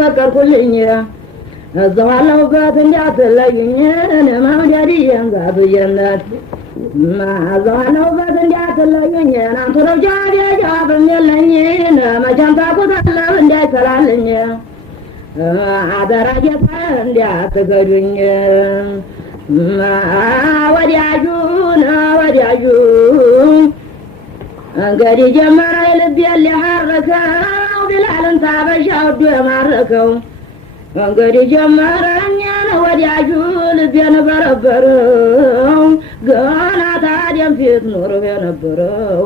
ፈቀርኩልኝ እዘዋለሁበት እንዲያትለዩኝ መውደድዬን ጋብዬነት እዘዋለሁበት እንዲያትለዩኝ ናንቱ ረጃ ጃብም የለኝ መቼም ታቁታለሁ እንዳይሰላልኝ አደራ ጌታ እንዲያትገዱኝ ወዲያጁን እንግዲህ ጀመረ ልቤን ሊሐረከው ቢላልን ታበሻ ወዶ የማረከው እንግዲህ ጀመረኛን ወዲያጁ ልቤን በረበረው ገና ታዲያም ፊት ኑሮ የነበረው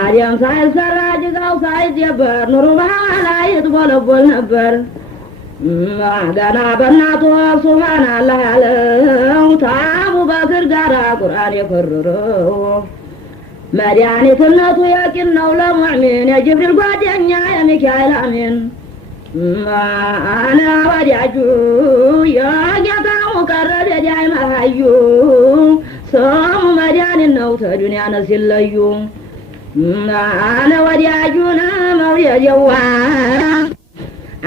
አዲያም ሳይሰራ ጅጋው ሳይጀበር ኑሮ በኋላ ይትቦለቦል ነበር ገና በእናቱ ሱብሃንአላህ ያለው ታቡበክር ጋራ ቁርአን የከረረው መድኃኒትነቱ የቂን ነው ለሙእሚን የጅብሪል ጓደኛ የሚካኤል አሚን አነ ወዲያጁ የጌታ ሙቀረብ የዳይ መሃዩ ስሙ መድኃኒት ነው ተዱንያ ሲለዩ አነ ወዲያጁን መውደድዋ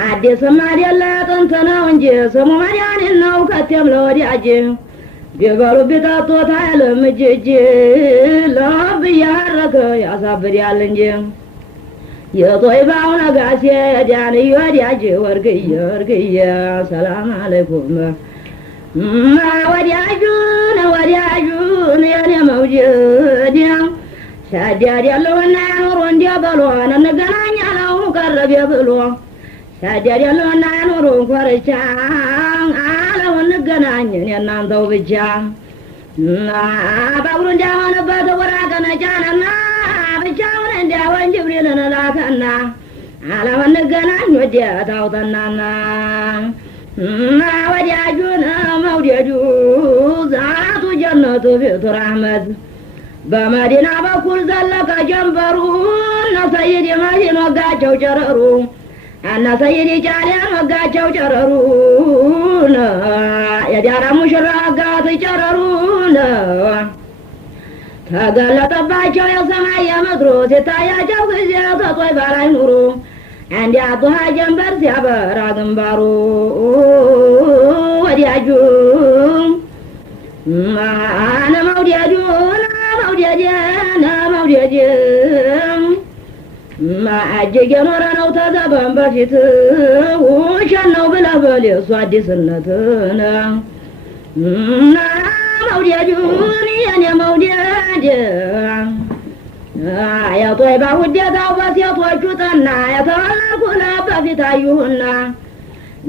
አዲስም አይደለ ጥንት ነው እንጂ ስሙ መድኃኒት ነው ከቴም ለወዲያጅ ቢበሉ ቢጠጡት አይልም እጅ ልብ እያረከ ያሳብዳል እንጂ የጦይባው ነጋሴ ዳንዮ ወዲያጅ ወርግዬ ሰላም አለይኩም ወዲያጁን የኔ መውደድ ሰዳድ ያለውና ኑሮ እንዲያበሎ እንገናኛለው ቀረብ ብሎ ሰዳድ ያለውና ኑሮ ኮርቻ አለው እንገናኝን የናንተው ብቻ ባብሩ እንዳሆነበት ወራቀነጫነና ብቻውን እንዲያወን ጅብሪልን ላከና አለው እንገናኝ ወዲያታው ተናና ወዲያጁን መውደዱ ዛቱ ጀነቱ ፊቱ ረሕመት በመዲና በኩል ዘለቀ ጀንበሩ እነ ሰይድ መዲን ወጋቸው ጨረሩ እነ ሰይድ ጫሊያን ወጋቸው ጨረሩ የዳራ ሙሽራ ወጋት ጨረሩ ተገለጠባቸው የሰማይ የምድሩ ሲታያቸው ጊዜ ተጦይ ባላይ ኑሩ እንዲያቱሃ ጀንበር ሲያበራ ግንባሩ ወዲያጁ አነ መውደዱን መውደድ እጅግ የኖረ ነው ተዘበን በፊት ውሸት ነው ብለህ በል የእሱ አዲስነትን መውደዱን የኔ መውደድ የጦይባ ውዴታው በሴቶቹ ጠና የተወለድኩ በፊት አዩሁና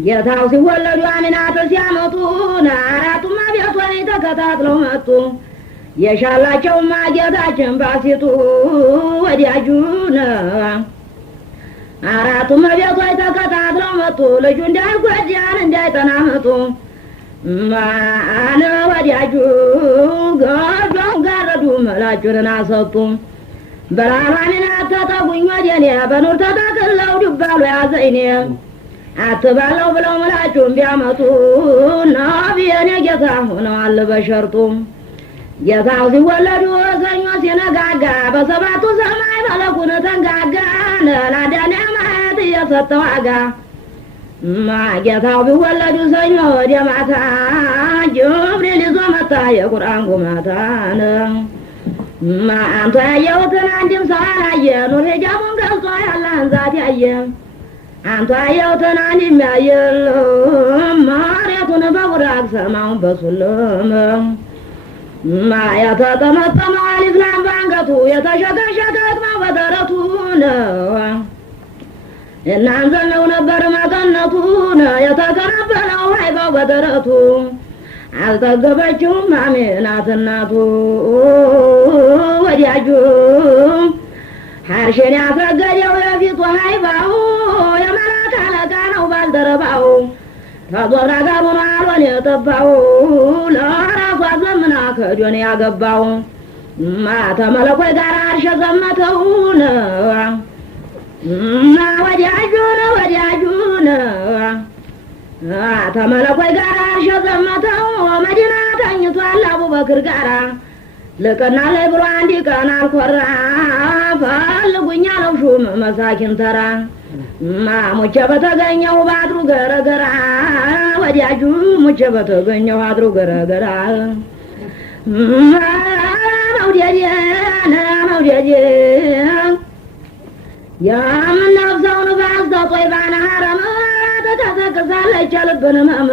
ጌታው ሲወለዱ አሚናት ሲያመጡና አራቱማ ቤቶች ተከታትለው መጡ የሻላቸውማ ጌታችን ባሲጡ ወዲያጁን አራቱማ ቤቶች ተከታትለው መጡ ልጁ እንዳይጎዳን እንዳይጠና መጡ አነ ወዲያጁ ገዶን ጋረዱ መላጩንን አሰጡ በራማንናት ተጠጉኝ ወደኔ በኑር ተጠቅለው ድባሉ ያዘይኔ አትባለው ብለው ምላጩን ቢያመጡ ነቢየኔ ጌታ ሆነዋል በሸርጡ ጌታው ሲወለዱ ሰኞ ሲነጋጋ በሰባቱ ሰማይ መለኩን ተንጋጋ ለዳንያ ማየት እየሰጠ ዋጋ ጌታው ቢወለዱ ሰኞ ወደ ማታ ጅብሪል ይዞ መጣ የቁርአን ጉማታን አንተ ያየሁትን አንድም ሰው አላየ ኑር ሂጃቡን ገልጾ ያለህን ዛት ያየ አንተ ያየሁትን አንድም ያየለም መሬቱን በቡራቅ ሰማውን በሱልም የተጠመጠመው አሊፍ ላም በአንገቱ የተሸከሸከ እጥማው በደረቱ እናንዘለው ነበር መቀነቱን የተከረበለው ሀይባው በደረቱ አልጠገበችውም አሜናት እናቱ ወዲያጁ ሐርሽን ያስረገደው የፊቱ ሀይባው የመላክ አለቃ ነው ባልደረባው ተዞራ ጋር ሆኗል ወኔ የጠባው ለራሷ ዘምና ከጆን ያገባው ተመለኮይ ጋር አርሸ ዘመተውን ወዲያጁን ተመለኮይ ጋር አርሸ ዘመተው መዲና ተኝቷል አቡበክር ጋራ ልቅና ላይ ብሎ አንድ ቀን አልኮራ ፈልጉኛ ነው ሹም መሳኪን ተራ ሙቼ በተገኘው ባድሩ ገረገራ ወዲያጁ ሙቼ በተገኘው አድሩ ገረገራ መውደዴ የምናብዛውን ባስታጦይ ባናረም ተቀሰቅሳለች ልብን መም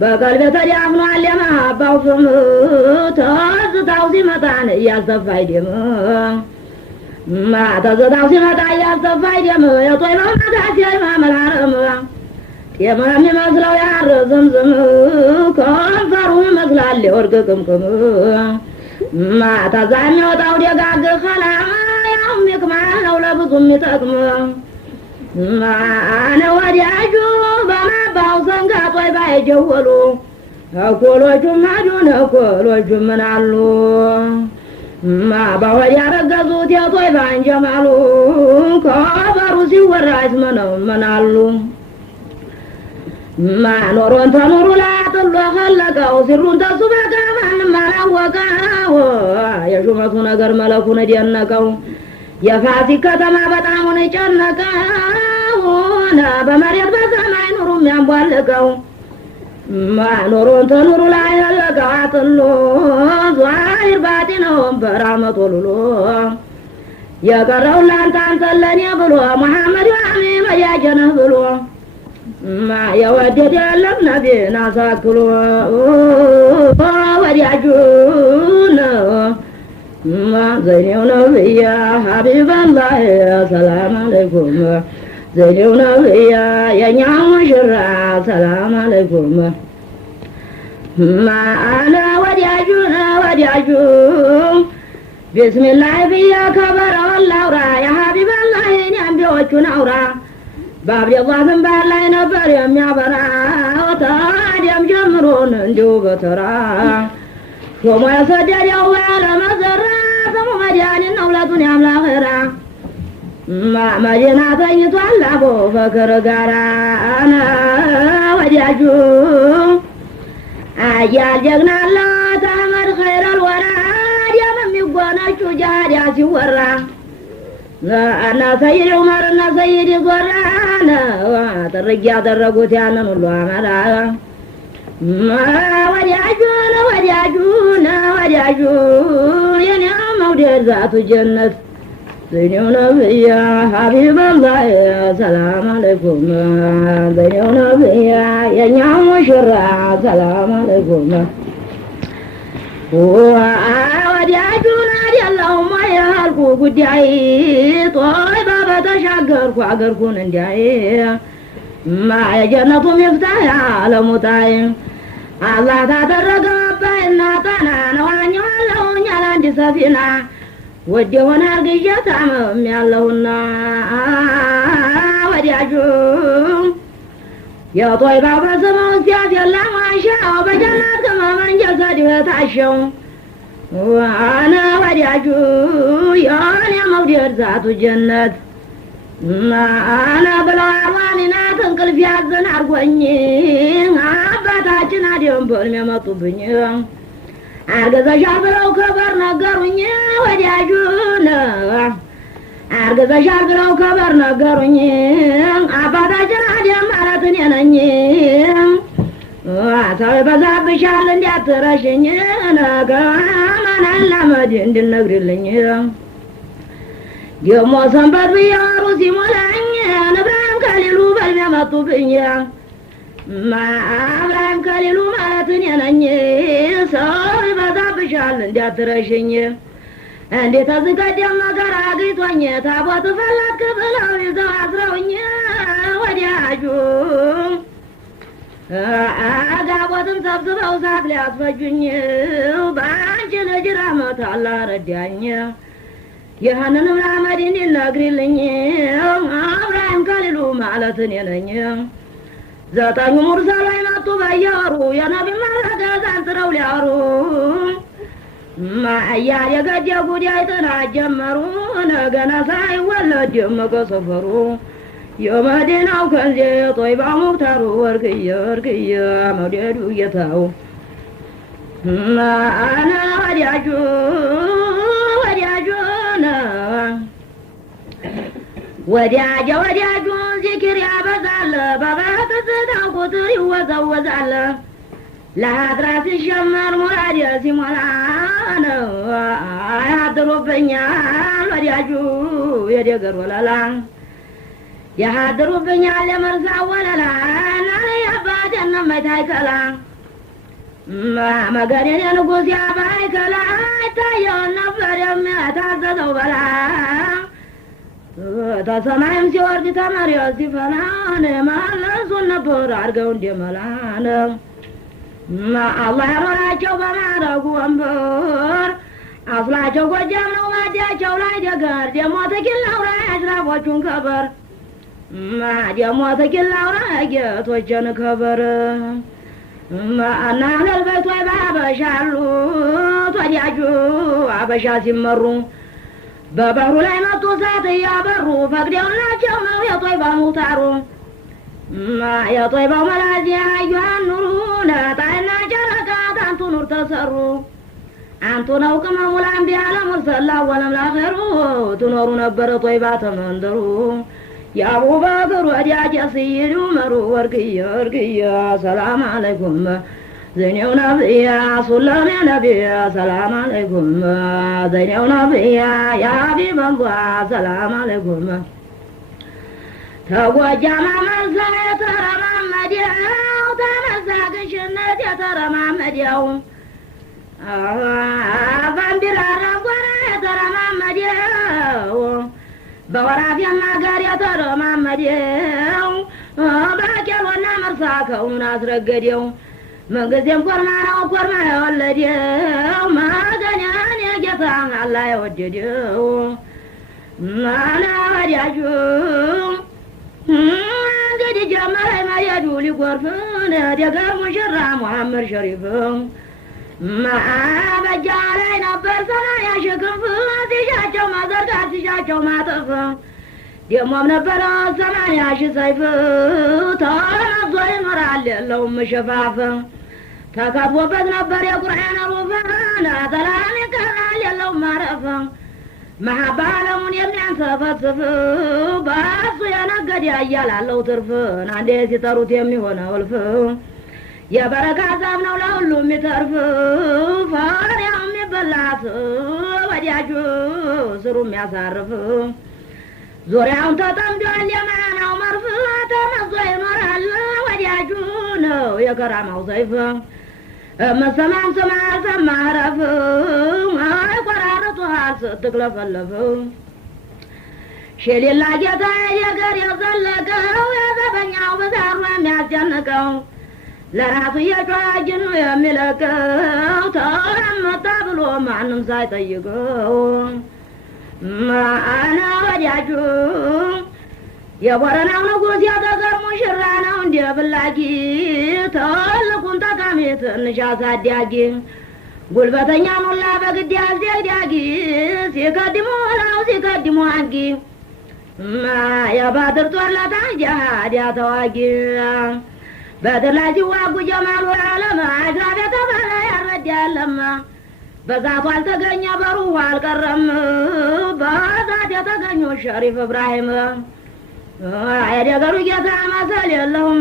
በቀልቤ ተዳፍኗል የመሀባው ፍም ትዝታው ሲመጣን እያሰፋይ ደም ትዝታው ሲመጣ እያሰፋይ ደም የጦይ በማታች መመላረም ጤማ የሚመስለው ያር ዝምዝም ከንፈሩ ይመስላል የወርቅ ቅምቅም ታዛ የሚወጣው ደጋግ ኸላማ ያውም ይክማል ነው ለብዙ የሚጠቅም አነ ወዲያጁ በማባው ዘንጋ ጦይ ባይጀወሉ እኮሎቹም አዱን እኮሎቹም ምናሉ በወዲያ ረገዙት የጦይ ባንጀማሉ ከበሩ ሲወራ ይስመነመናሉ ኖሮን ተኑሩ ላጥሎ ኸለቀው ሲሩን ተሱ በቃ ማንም አላወቀው የሹመቱ ነገር መለኩን ደነቀው የፋሲካ ከተማ በጣሙን ጨነቀው በመሬት በሰማይ ኑሩ የሚያንቧልቀው ኖሮን ተኑሩ ላይ ኸለቀው አጥሎ ዟሂር ባጢነውን በራመት ወልሎ የቀረው ላንተ አንተን ለኔ ብሎ መሐመድ ዋሚ መያጀነህ ብሎ የወደድ የለም ነቢን አሳክሎ ወዲያጁን ዘይኔው ነብያ ሀቢበላህ ሰላም አለይኩም ዘይኔው ነብያ የኛ ሙሽራ ሰላም አለይኩም አነ ወዲያጁ ቢስሚላህ ብያ ከበረውን ላውራ የሀቢበላህ የአንቢዎቹን አውራ በአብደላህ ዝንባር ላይ ነበር የሚያበራው ታዲያም ጀምሮን እንዲሁ በተራ ሾሞ የሰደደው ያለመዘራ ስሙ መድኃኒት ነው ለዱንያ አምላኽራ መዲና ተኝቷል አቡበክር ጋራ አነ ወዲያጁ አያል ጀግናላት አህመድ ኸይረል ወራ ደም የሚጎነጩ ጃሃዲያ ሲወራ እና ሰይድ ዑመር እና ሰይድ ዞራነ ጥርቅ ያደረጉት ያንን ሁሉ አመላ ወዲያጁ የኔ መውደድ ዛቱ ጀነት ዘይኔው ነብያ ሀቢበላህ ሰላም አለይኩም ዘይኔው ነብያ የኛ ሙሽራ ሰላም አለይኩም ወዲያጁን አይደለሁም ያልኩ ጉዳይ ጦይ በተሻገርኩ አገርኩን እንዲያይ የጀነቱ ሚፍታህ ያለሙታይ አላህ ታደረገ አባይና ጣና ነዋኛለሁኝ ያለ አንድ ሰፊና ወደ ሆነ አርግዤ ታመም ያለሁና ወዲያጁ የጦይ ባበሰመው ሲያት የለም ዋሻው በጀነት ከመመን ጀሰድ በታሸው አነ ወዲያጁ የኔ መውደድ ዛቱ ጀነት አነ ብለዋል ዋኒናት እንቅልፍ ያዘን አርጎኝ አባታችን አዲም በልም የመጡብኝ አርገዘሻል ብለው ከበር ነገሩኝ ወዲያጁን አርገዘሻል ብለው ከበር ነገሩኝ አባታችን አዲም ማለት እኔ ነኝ ሰው ይበዛብሻል እንዲያትረሽኝ ነገማናን ላመድ እንድነግርልኝ ደሞ ሰንበት ብያሩ ሲሞላኝ እብራሂም ከሊሉ በልም የመጡብኝ እብራሂም ከሊሉ ማለት እኔ ነኝ ሰው ይበዛብሻል እንዲያትረሽኝ እንዴት እዚህ ቀደም ነገር አግኝቶኝ ታቦት ፈለክ ብለው ይዘው አስረውኝ ወዲያጁ አጋቦትን ሰብስበው ሳት ሊያስፈጁኝ በአንቺ ልጅ ረመት አላህ ረዳኝ ይህንንም ለአመድ እንዲነግሪልኝ እብራሂም ከሊሉ ማለት እኔ ነኝ ዘጠኙ ሙርሰሎች መጡ በየወሩ የነቢ መረገዝ አንጥረው ሊያወሩ እያል የገጀ ጉዳይ ጥናት ጀመሩ ነገና ሳይወለድ ደመቀ ሰፈሩ የመዲናው ከንዜ ጦይባ ሙክታሩ ወርቅየ መውደዱ እየታው አነ ወዲያጁ ወዲያጀ ወዲያጁን ዚክር ያበዛል በበትዝታው ቁጥር ይወዘወዛል ለሀድራ ሲሸመር ሙራድ ሲሞላ ነው ያድሩብኛል ወዲያጁ የደገር ወለላ ያድሩብኛል የመርሳ ወለላ ናለ ያባደን መታይከላ መገኔን የንጉሥ ያባይከላ ይታየው ነበር የሚያታዘዘው በላ ተሰማይም ሲወርድ ተመሪው ሲፈላ መለሱን ነበር አድርገው እንደመላነ አላህ ያኖራቸው በማረጉ ወንበር አፍላቸው ጎጃም ነው ማዲያቸው ላይ ደገር ደሞ ተኪላው ላይ አጅራቦቹን ከበር ደሞ ተኪላው ላይ ጌቶችን ከበር እና ለልበቷ ባበሻሉ ተዲያጁ አበሻ ሲመሩ በበሩ ላይ መጡ ሳት ያበሩ ፈቅደውላቸው ነው የጦይባው ሙታሩ የጦይባው መላዚያ ያዩኑሩ ለጣይና ጨረቃ አንቱ ኑር ተሰሩ አንቱ ነው ቅመሙ ለአንቢያ ለሙርሰላ ወለም ላኸሩ ትኖሩ ነበር ጦይባ ተመንደሩ የአቡበክር ወዲያጀ ሲይዱ መሩ ወርቅየ ሰላም አለይኩም زينو نبيا سلام يا نبي سلام عليكم زينو نبيا يا حبيب الله سلام عليكم توجه ممزا يا ترى محمد ياو تمزاق شنت يا ترى محمد ياو فاندر الرقونا يا ترى محمد ياو بغرافيا الناقر يا ترى محمد ياو باكر ونمرساك وناس رقد ياو من قزيم قرما يولديو ما قنيان يجفان الله يوجديو ما أنا وديعجو قد جمال ما يدولي قرفون دقر مشرع محمد شريف ما بجالي نبر سنا يا شكم تشاچو ما زرقات تشاچو ما طفو ديموم نبر سنا يا شسيف طالما الظلم مرعل اللهم شفافه ተከቦበት ነበር የቁርአን ሩፋን አተላን ከላል የለው ማረፈ መሐባ ዓለሙን የሚያንሰፈስፍ በእሱ የነገድ ያያላለው ትርፍ አንዴ ሲጠሩት የሚሆነው እልፍ የበረካ ዛፍ ነው ለሁሉም የሚተርፍ ፈሪያው የሚበላት ወዲያጁ ስሩ የሚያሳርፍ ዙሪያውን ተጠምዷል የማናው መርፍ ተመዞ ይኖራል ወዲያጁ ነው የከራማው ሰይፍ መሰማን ሰማ ሰማረፍ ቆራርጦሃል ስትክለፈለፍ ሸሌላ ጌታ የገር የዘለቀው የዘበኛው ብዛሩ የሚያስጨንቀው ለራሱ የጮጅኑ የሚለቀው ተመጣ ብሎ ማንም ሳይጠይቀው ማአና ወዲያጁ የቦረናው ንጉሥ የገገር ሙሽራ ነው እንደ ብላጊ ትልቁን ጠቃሚ ትንሽ አሳዳጊ ጉልበተኛ ሙላ በግድ አስደግዳጊ ሲቀድሙ ላው ሲቀድሙ አንጊ የባድር ጦርለታ ጃሃድ ያተዋጊ በድር ላይ ሲዋጉ ጀማሉ ዓለም አጅራብ የተባለ ያረዳ ያለማ በዛቱ አልተገኘ በሩሁ አልቀረም በዛት የተገኙ ሸሪፍ እብራሂም የደገሩ ጌታ መሰል የለውም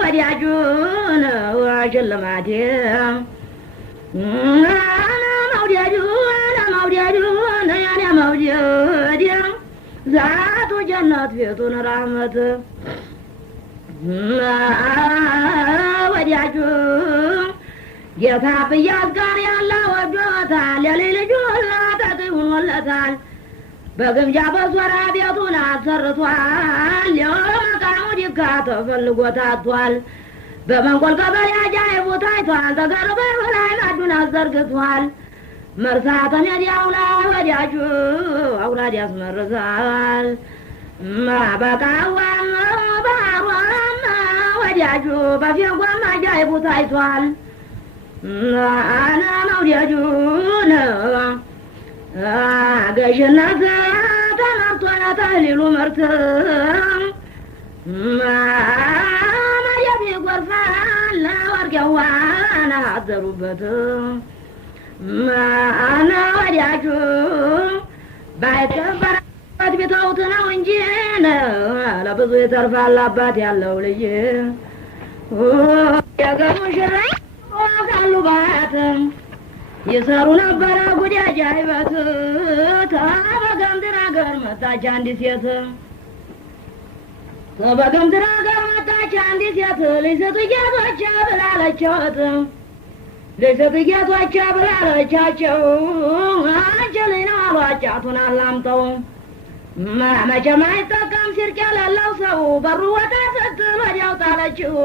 ወዲያጁን ሽልማቴ አነ መውደዱ ያኔ መውደድ ዛቱ ጀነት ቤቱን ራህመት ወዲያጁ ጌታ ብያዝ ጋር ያለ ወዶታል የልጅ ልጁን ተጥውኖለታል በግምጃ በሶራ ቤቱን አሰርቷል የመቃሙ ዲካ ተፈልጎ ታቷል በመንቆል ቀበሌ አጃይቡ ታይቷል ተገርበሩ ላይ ማዱን አዘርግቷል መርሳተ ሜዲያው ላይ ወዲያጁ አውላድ ያስመርሳል ማበቃዋም ባህሯም ወዲያጁ በፊንጓም አጃይቡ ታይቷል አነ መውደጁ ነው ገዥነት ተመርቶ ተህሊሉ ምርት መርየም ይጎርፋል ወርቄዋን አዘሩበት አነ ወዲያጁ ባይከበር ቤታውት ነው እንጂ ለብዙ የተርፋል አባት ያለው ልጅ ያገሩ ሽራ ካሉ ባት ይሰሩ ነበረ ጉድ አጃይበት ተበገምድር አገር መጣች አንዲት ሴት ተበገምድር አገር መጣች አንዲት ሴት ልጅቱ ጌቶች ብላለችወት ልጅቱ ጌቶች ብላለቻቸው አንቸልኝ ነው አሏጫቱን አላምጠው መቼም አይጠቀም ሲርቅ የሌለው ሰው በሩ ወጣ ስትል ወዲያው ጣለችው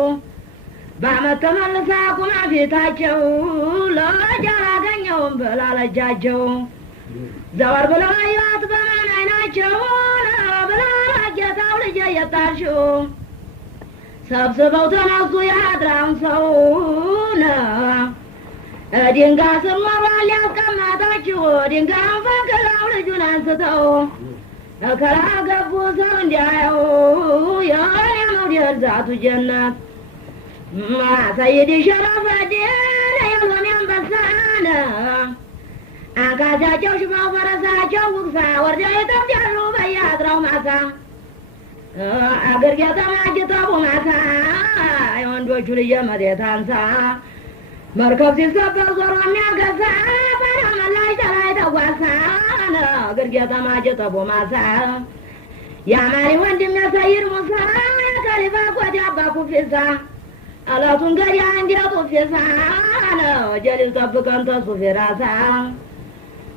በአመት ተመልሳ ቁማ ፊታቸው ልጅ አላገኘውም ብላለቻቸው ዘወር ብለው አዩት በማን አይናቸው ብላ ጌታው ልጅ እየጣልሽው ሰብስበው ተነሱ የሀድራውን ሰው ድንጋይ ስር ኖሯል ያስቀመጣችሁ ድንጋዩን ፈንቅለው ልጁን አንስተው ከላ ገቡ ሰው እንዲያየው የሆነ መውደድ ዛቱ ጀነት ሰይድ ሸረፈዲን የሎሚ አንበሳን አንካሳቸው ሽባው ፈረሳቸው ውቅሳ ወርደው ይጠብጃሉ በየአጥራው ማሳ አገር ጌጠማጅጠቡ ማሳ የወንዶቹ ልጅ መሬት አንሳ መርከብ ሲሰበር ዞሮ የሚያገሳ በረመላይ ተላይ ተጓሳ አገር ጌጠማጅጠቡ ማሳ የአማሪ ወንድም የሰይድ ሙሳ ከሊፋ ቆዲ አባ ኩፊሳ አላቱን ገዲያ እንዲያጡ ፊሳ ጀሊል ጠብቀን ተሱ ፊራሳ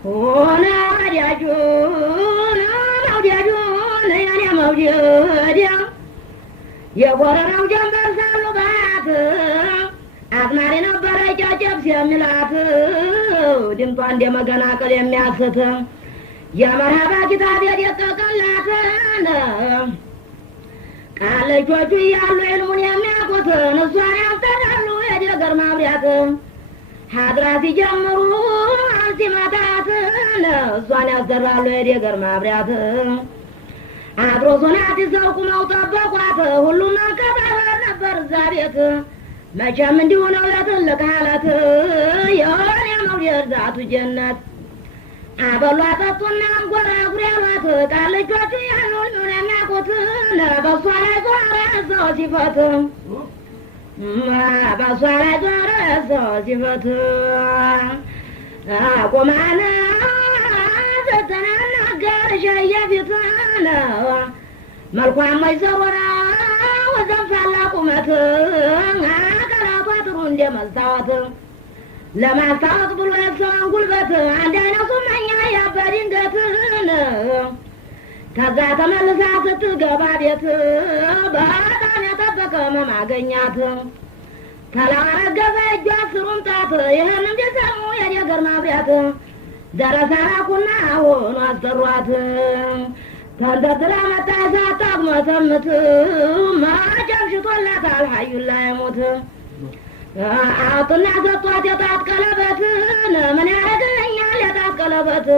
ሆነ ወዲያጁን መውዲያጁን ያኔ መውዲያ የጎረናው ጀንበር ሳሉ ባት አዝማሪ ነበረ ጨጨብስ የሚላት ድምጧ እንደ መገናቀል የሚያስት የመርሃባ ኪታብ የደቀቀላትን ቃለቾቹ እያሉ ዕልሙን የሚያውቁትን እሷን ያስተዳሉ የደገር ማብሪያት ሀድራ ሲጀምሩ ሲመታትን እሷን ያሰራሉ የደገር ማብሪያት አድሮ ሶናት ሰው ቁመው ጠበቋት ሁሉም መከበር ነበር እዛ ቤት መቼም እንዲሁ ነው ለትልቅ ሀለት የሆነ መውደድ ዛቱ ጀነት አበሏ ጠጡና አንጎራጉር ያሏት ቃልቾቹ ያሉን የሚያውቁትን በሷ ላይ ዞረ ሰው ሲፈት በሷ ላይ ዞረ ሰው ሲፈት ቁማን ስትናናገር ሸየፊትን መልኳም ወይዘሮና ወዘንፋላ ቁመት አቀራቷ ጥሩ እንደ መስታወት ለማስታወቅ ብሎ የሰውን ጉልበት አንድ አይነቱ መኛ ያበድንገትን ከዛ ተመልሳ ስትገባ ቤት በጣም የጠበቀ መማገኛት ተላረገበ እጇ ስሩም ጣት ይህን እንዲሰሙ የደገር ማብሪያት ደረሰራኩና ሆኑ አስጠሯት ተንደርድራ መጣ ሳታጉመሰምት ማጨምሽቶላታል ሀዩላ የሞት አውጥና ሰጧት የጣት ቀለበትን ምን ያደርግልኛል የጣት ቀለበት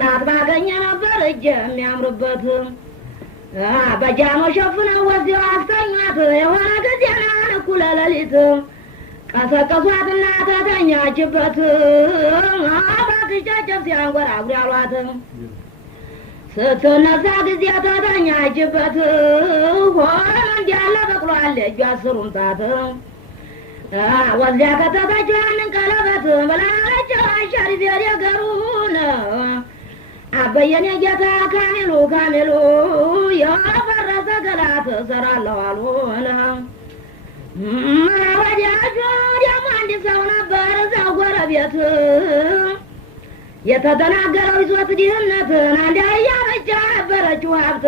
ጣት ባገኘ ነበር እጅ የሚያምርበት በጃኖ ሸፍነው ወስደው አስተኛት የሆነ ጊዜና እኩለ ሌሊት ቀሰቀሷትና ተተኛችበት እባክሽ ጨጨብ ሲያንጎራጉር ያሏት ስትነሳ ጊዜ ተተኛችበት ሆነ እንዲያለ በቅሏል እጇ ስሩም ጣት ወዚያ ከተተች ያንን ቀለበት በላቸው አሸሪፍ የደገሩን አበየኔ ጌታ ካሚሉ ካሚሉ የፈረሰ ገላት እሰራለሁ አሉን ወዲያጁ ደግሞ አንድ ሰው ነበር እዛው ጎረቤት የተደናገረው ይዞት ድህነትን አንድ እያበጃ ነበረችው ሀብት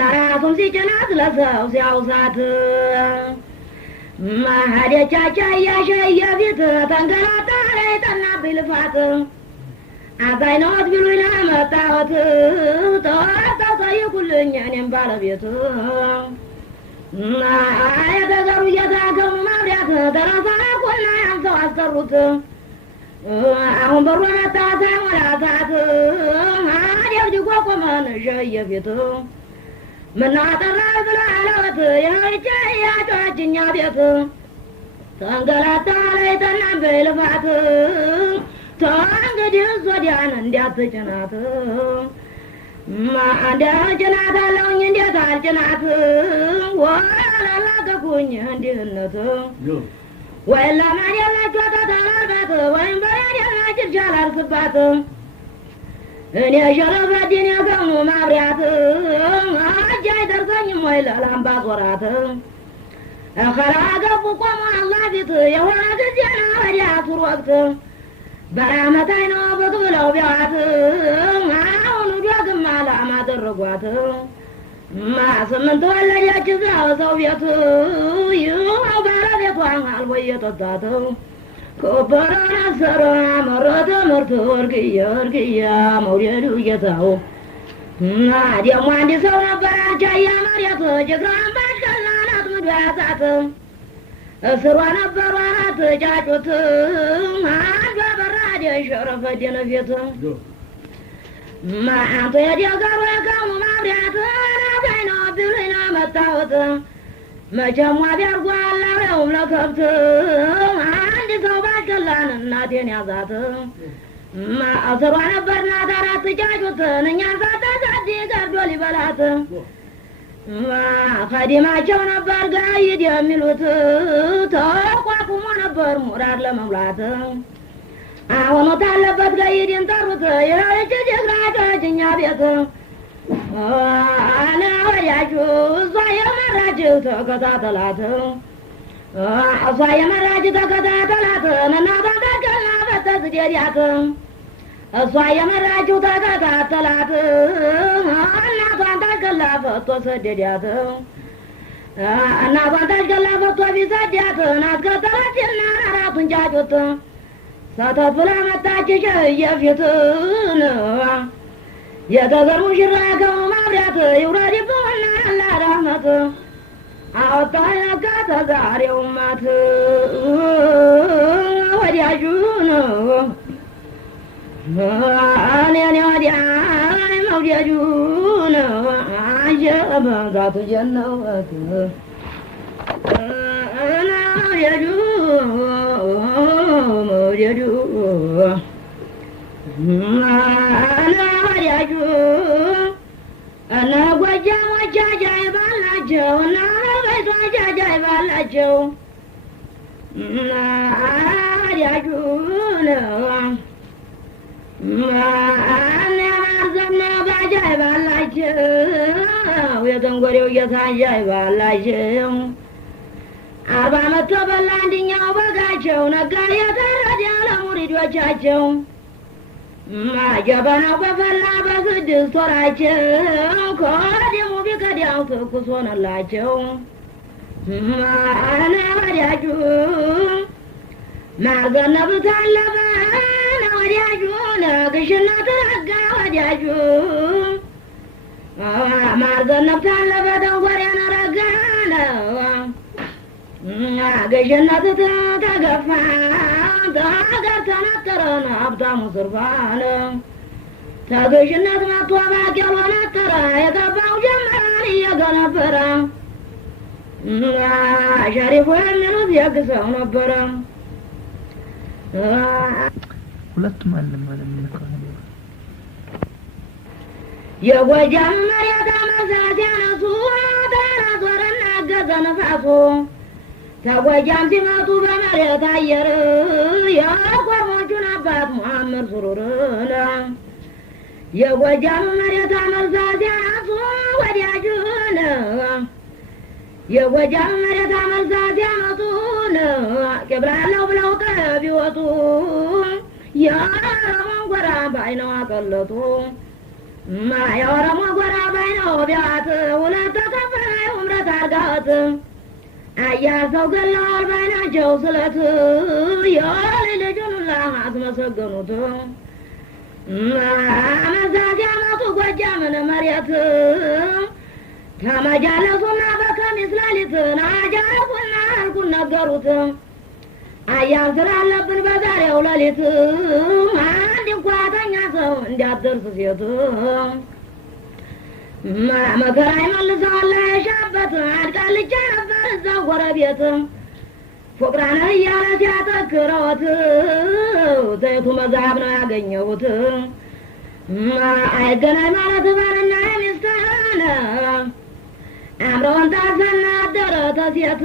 ለራሱም ሲጭናት ለሰው ሲያውሳት ማህደቻቻ እያሸየ ፊት ተንገላታ ላይ ጠናብኝ ልፋት አዛይነዎት ቢሉኝ ለመጣወት ተወረተው ጠይቁልኝ እኔም ባለቤት የተዘሩ እየታገሙ ማብሪያት ተረሳቁና ያን ሰው አስቀሩት አሁን በሮ መጣ ሳይሞላታት አደብድጎ ቆመን ሸየ ፊት ምናጠራ ብላ አለወት የህጨ ያጫችኛ ቤት ተንገላታ ላይ ጠናብኝ ልፋት እንግዲህ ዞዲያን እንዲያትጭናት ጭናት አለውኝ እንዴት አልጭናት ወላላቀኩኝ እንዲህነት ወይ ለማደላቸው ተተላልባት ወይም በያደላች ቻላርስባት እኔ ሸረፈዲን የከኑ ማብሪያት አጃ አይደርሰኝም ወይ ለላምባ ዞራት ከላገቡ ቆሞ አላህ ፊት የሆነ ጊዜና ወዲያ ሱር ወቅት በአመታይ ነው ብቅ ብለው ቢያዋት አሁኑ ዶግማ ላም አደረጓት ስምንት ወለደች እዛው ሰው ቤት ይኸው ባለቤቷን አልቦ እየጠጣት ከበረን አሰረ አመረ ትምህርት ወርቅያ መውደዱ ጌታው ደግሞ አንድ ሰው ነበር አጃያ መሬት ጅግራን ባሽከላናት ምዱ ያዛት እስሯ ነበሩ አራት ጫጩት አንዷ በራዴ ሸረፈዴን ፊት አንተ የደገሩ የቀሙ ማብሪያት ናታይ ነው ቢሉኝ ነው መታወት መቼም ዋቢ አርጓል አብረውም ለከብት አንድ ሰው ባሽከላን እናቴን ያዛት እስሯ ነበር ናት አራት ጫጩት እኛን ሳታሳዲ ገርዶ ሊበላት ከዲማቸው ነበር ጋይድ የሚሉት ተቋቁሞ ነበር ሙራድ ለመሙላት አሁኑ ታለበት ጋይድን ጠሩት ይህች ጀግራቶች እኛ ቤት አነ ወዲያችሁ እሷ የመራችው ተከታተላት እሷ የመራች ተከታተላት እናቷን ተከላ በተስደዲያት እሷ የመራችው ተከታተላት እናቷን ተከላ ፈቶ ሰደዲያት እናቷን ተከላ ፈቶ ቢሰዲያት አስከተለችና አራቱን ጫጩት ሰተት ብላ መጣች የፊትን የተዘሩ ሽራከው ማብሪያት ይውረድብህና ላዳመት አወጣኝ ነጋ ተዛሬው ማት ወዲያጁን እኔን ወዲያ መውደጁን አየበዛቱ ጀነወት መውደጁ ወዲያጁ እነ ጎጃሞች አጃይብ አላቸው እና ቤቶች አጃይብ አላቸው ወዲያጁ ማርዘና ባጃይብ አላቸው የተንጎሬው ጌታ አጃይብ አላቸው 40 ዓመት ተበላ አንድኛው በጋቸው ነጋ የተረደ ለሙሪዶቻቸው ጀበናው በፈላ በ6 ወራቸው ከወዲሙ ቢከዲያው ትኩስ ሆነላቸው አነ ወዲያጁ ማርዘነብ ታለበ ወዲያጁ ግሽና ተረጋ ወዲያጁ ማርዘነብ ታለበ ተንጎሬን ረጋ ገዥነት ተገፋ ተሀገር ተነጠረን ሀብታሙ ስርፋን ተገዥነት መጥቶ ባቄሎ ነጠረ የገባው ጀመራን እየገነበረ ሸሪፉ የሚሉት የግሰው ነበረ ሁለቱም አለማለም ነው የጎጃም መሬት አመዛት ያነሱ ተራዞረና ገዘ ነፋሱ ተጎጃም ሲመጡ በመሬት አየር የቆርሞቹን አባት መሐመድ ሱሩርን የጎጃም መሬት አመዛት ያነሱ ወዲያጁን የጎጃም መሬት አመዛት ያመጡን ቅብላለሁ ብለው ቢወጡ የኦሮሞ ጎራ ባይነው አቀለጡ የኦሮሞ ጎራ ባይነው ቢያት ሁለት ተከፋይ ኡምረት አርጋት አያ ሰው ገለዋል ባይናቸው ስለት የወል ልጁን አስመሰገኑት አመዛት ያመጡ ጎጃምን መሬት ተመጃለሱና በከሚስ ሌሊት አጃለሱና አልኩን ነገሩት አያም ስላለብን በዛሬው ሌሊት አንድ እንኳ ተኛ ሰው እንዲያደርስ ሴት መከራ ይመልሰዋል ያሻበት አድቃልቻ ነበር እዛው ጎረቤት ፍቅራነ እያለ ሲያጠክረውት ዘይቱ መዛብ ነው ያገኘሁት አይገናኝ ማለት ባልና ሚስትን አብረውን ታሰና አደረ ተሴት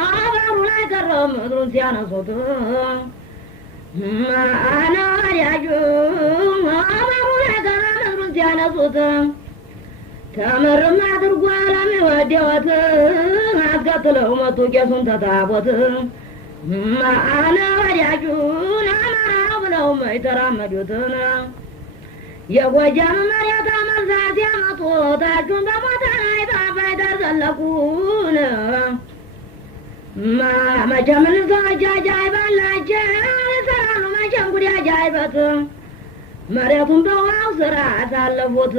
አበሩ ላይ ቀረ ምድሩን ሲያነሱት አነ ወዲያጁ አበሩ ላይ ቀረ ምድሩን ሲያነሱት ተምርም አድርጎ ለሚወደወት አስከትለው መጡ ቄሱን ተታቦት አነ ወዲያጁን አማራ ብለው የተራመዱትን የጎጃም መሬት አመዛት ያመጡ ታቹን በሞታ አይታባይ ተዘለቁን መቼም ሰዎች አጃይባላቸው ይሰራሉ መቼም ጉድ አጃይበት መሬቱን በውሃው ስራ አሳለፉት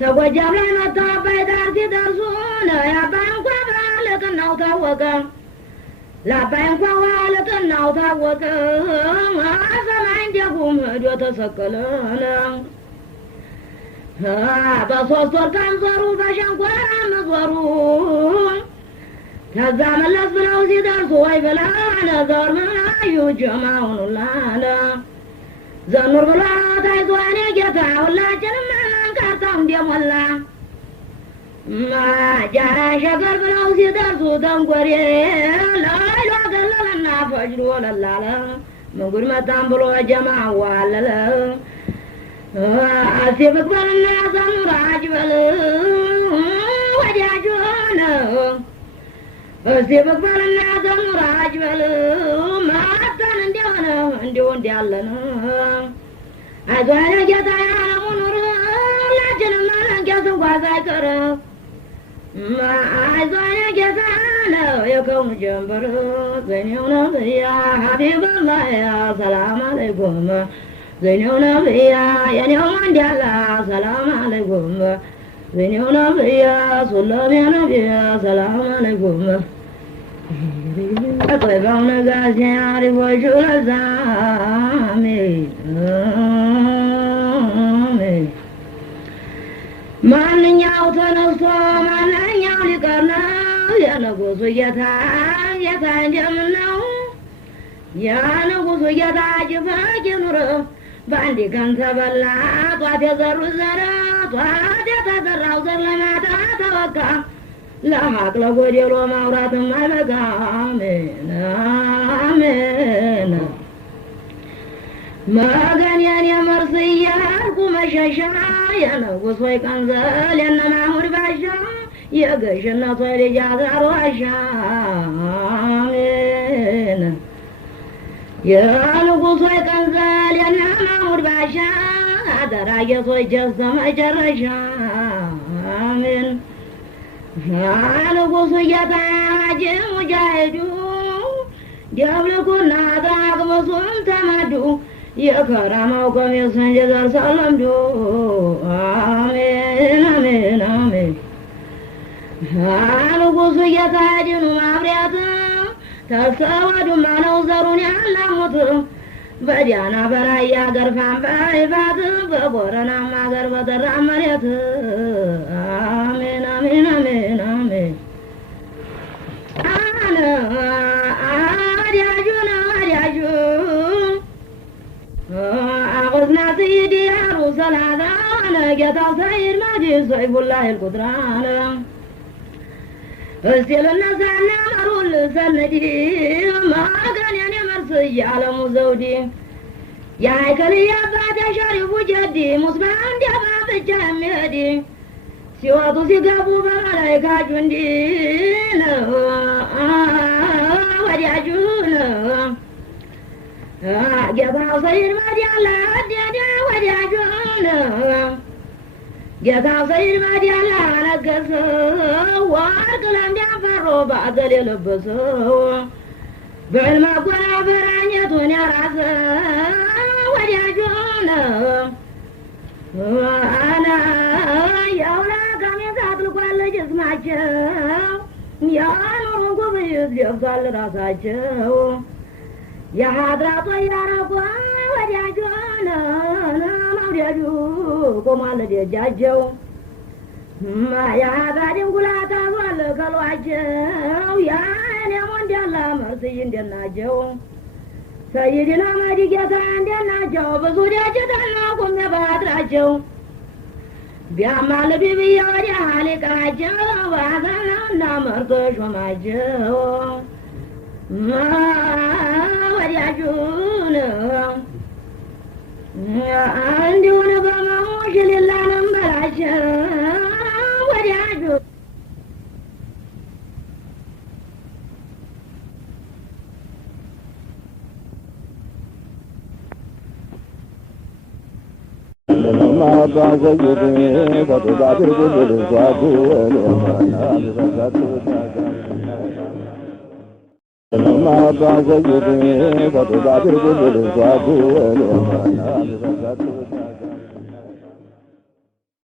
ተጎጃም ላይ መጥቶ አባይ ዳር ሲደርሱ የአባይ እንኳ ባለጥናው ታወቀ ለአባይ እንኳ ባለጥናው ታወቀ ሰማይ እንደጉም ሄዶ ተሰቀለ በሶስት ወር ካንዞሩ በሸንኮራ መዞሩ ከዛ መለስ ብለው ሲደርሱ ወይ ብላ ነዘር ምናዩ ጀማውን ላለ ዘኑር ብላ ታይዟኔ ጌታ ሁላችንም ካርታው እንደሞላ ጃራ ሸገር ብለው ሲደርሱ ተንጎሬ ላይሏ ገለለና ፈጅሮ ለላለ ምጉድ መጣም ብሎ ጀማው አለለ አሴ ብቅበልና ዘኑር አጅበል ወዲያጆነ አሴ ብቅበልና ዘኑር አጅበል ማጣን እንደሆነ እንዲሁ እንዲያለን አይዞህ ጌታ ያለሙን ኑር ሁላችንም ለንቄስን ጓዝ አይቀር አይዞህ ጌታ ነው የከውኑ ጀንበር ዘኔው ነብያ ሀቢበላህ ያ ሰላም አለይኩም ዘኔው ነብያ የኔው እንዲያላ ሰላም አለይኩም ዘኔው ነብያ ሱለም ያ ነብያ ሰላም አለይኩም طيباو نغاز يعرف وجه الزامي ማንኛው ተነስቶ ማንኛው ሊቀር ነው የንጉሱ ጌታ ጌታ እንደምነው የንጉሱ ጌታ ጅፈጅ ኑር በአንድ ቀን ተበላ ጧት የዘሩ ዘር ጧት የተዘራው ዘር ለማታ ተወካ ለሀቅ ለጎደሎ ማውራትም አይበቃ አሜን አሜን መገን የኔ መርስያ ኩመሸሻ የንጉሥ ወይ ቀንዘል የነማሙድ ባሻ የገዥነት ወይ ልጅ አዛር ዋሻ አሜን የንጉሥ ወይ ቀንዘል የነማሙድ ባሻ አደራ ጌቶች ጀስተ መጨረሻ አሜን ንጉሡ ጌታጅ ሙጃሂዱ ዲያብልኩና ታቅመሱን ተመዱ የከረማው ቀሚሱን ጀዘር ሰለምዱ አሜን አሜን አሜን ንጉሡ ጌታጅኑ ማብሪያት ተሰወዱማ ነው ዘሩን ያላሙት በዲያና በራያ ገርፋን በይፋት በቦረናም አገር በጠራ መሬት አሜን አሜን አሜን አሜን አነ አዲያጁን አዲያጁ አغዝና سيዲ ያሩ ሰላዳ ጌታው ሰይድ ማጂ ሰይፉላህ القدران እስቲልነሳና መሩል ሰነዲ ማገን የኔ መርስ እያለሙ ዘውዲ የአይከል የአባት የሸሪፉ ጀዲ ሙስባህ እንዲያባ ብቻ የሚሄድ ሲወጡ ሲገቡ በመላይካ ጁንዲ ነው ወዲያጁ ነው ጌታው ሰይድ ማዲያላ ወዲያዳ ወዲያጁ ነው ጌታው ሰይድ ማዲያላ ነገሰው ወርቅ ለምዳፈሮ በአገል የለበሰው በልማ ጎና በራኘቱን ያራሰው ወዲያጁ ነው አና ያውላ ቀሚስ አጥልቋል ጅስማቸው ያኑሩ ጉብይት ሊብሷል ራሳቸው የሀድራቶ ያረጓ ወዲያጁ ነው መውደዱ ቆሟል ደጃቸው የሀጋድን ጉላታ ዟል ከሏቸው ሚሌኒየም እንዲያለ መርስይ እንደናጀው ሰይድና መዲጌታ እንደናቸው ብዙ ደጅተና ቁሜ ባድራቸው ቢያማልቢ ብዬ ወዲያ ሊቃቸው ባዘናና መርጦ ሾማቸው ወዲያጁን እንዲሁን በመሙሽ ሌላንም በላቸው ወዲያጁ ما بعزيني فبعد الجبل زادون ما بعزيني فبعد الجبل زادون